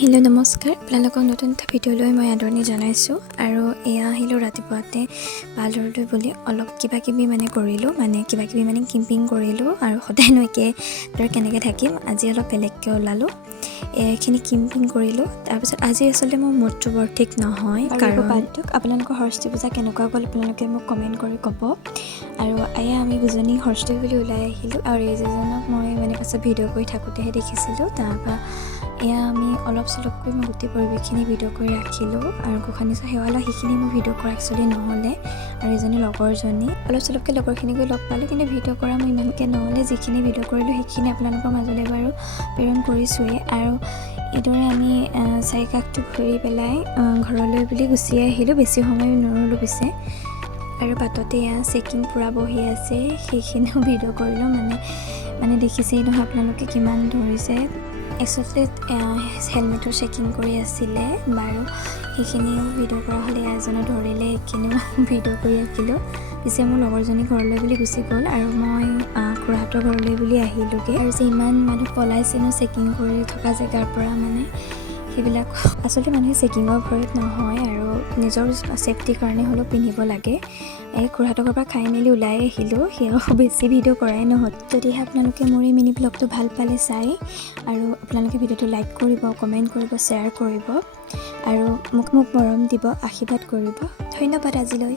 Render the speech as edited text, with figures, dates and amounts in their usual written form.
Hello' নমস্কাৰ, আপোনালোকক নতুন এটা ভিডিঅ'লৈ মই আদৰণি জনাইছোঁ। আৰু এয়া আহিলোঁ ৰাতিপুৱাতে পাৰ্লাৰলৈ বুলি অলপ কিবাকিবি কৰিলোঁ, কিবাকিবি কিম্পিং কৰিলোঁ। আৰু সদায়নো একেদৰে কেনেকৈ থাকিম, আজি অলপ বেলেগকৈ ওলালোঁ। এইখিনি কিম্পিং কৰিলোঁ। তাৰপিছত আজি আচলতে মোৰ মুডটো বৰ ঠিক নহয়, কাৰণ আপোনালোকৰ সৰস্বতী পূজা কেনেকুৱা গ'ল আপোনালোকে মোক কমেণ্ট কৰি ক'ব। আৰু এয়া আমি দুজনী সৰস্বতী বুলি ওলাই আহিলোঁ। আৰু এইজনক মই পাছত ভিডিঅ' কৰি থাকোঁতেহে দেখিছিলোঁ। তাৰপৰা এয়া আমি অলপ চলপকৈ মই গোটেই পৰিৱেশখিনি ভিডিঅ' কৰি ৰাখিলোঁ। আৰু গোঁসানী সেৱা লোৱা সেইখিনি মোৰ ভিডিঅ' কৰা একচুৱেলি নহ'লে। আৰু এজনী লগৰজনী অলপ চলপকৈ লগৰখিনিকৈ লগ পালোঁ, কিন্তু ভিডিঅ' কৰা মই ইমানকৈ নহ'লে। যিখিনি ভিডিঅ' কৰিলোঁ সেইখিনি আপোনালোকৰ মাজলৈ বাৰু প্ৰেৰণ কৰিছোঁৱেই। আৰু এইদৰে আমি চাৰিকাষটো ঘূৰি পেলাই ঘৰলৈ বুলি গুচি আহিলোঁ। বেছি সময় নৰলোঁ পিছে। আৰু বাটতে এয়া চেকিং পূৰা বহি আছে, সেইখিনিও ভিডিঅ' কৰিলোঁ। দেখিছেই নহয় আপোনালোকে কিমান ধৰিছে। একচুৱেলি হেলমেটৰ চেকিং কৰি আছিলে বাৰু, সেইখিনিও ভিডিঅ' কৰা হ'লে এজনে ধৰিলে, সেইখিনিও ভিডিঅ' কৰি ৰাখিলোঁ। পিছে মোৰ লগৰজনী ঘৰলৈ বুলি গুচি গ'ল আৰু মই খুৰাহঁতৰ ঘৰলৈ বুলি আহিলোঁগৈ। আৰু যে ইমান মানুহ পলাইছেনো চেকিং কৰি থকা জেগাৰ পৰা, সেইবিলাক আচলতে মানুহে চেকিঙৰ ভয়ত নহয়, আৰু নিজৰ ছেফটিৰ কাৰণে হ'লেও পিন্ধিব লাগে। এই খুৰাহঁতৰ ঘৰৰ পৰা খাই মেলি ওলাই আহিলোঁ, সেয়াও বেছি ভিডিঅ' কৰাই নহ'ল। যদিহে আপোনালোকে মোৰ এই মিনি ব্লগটো ভাল পালে চাই, আৰু আপোনালোকে ভিডিঅ'টো লাইক কৰিব, কমেণ্ট কৰিব, শ্বেয়াৰ কৰিব, আৰু মোক মৰম দিব, আশীৰ্বাদ কৰিব। ধন্যবাদ আজিলৈ।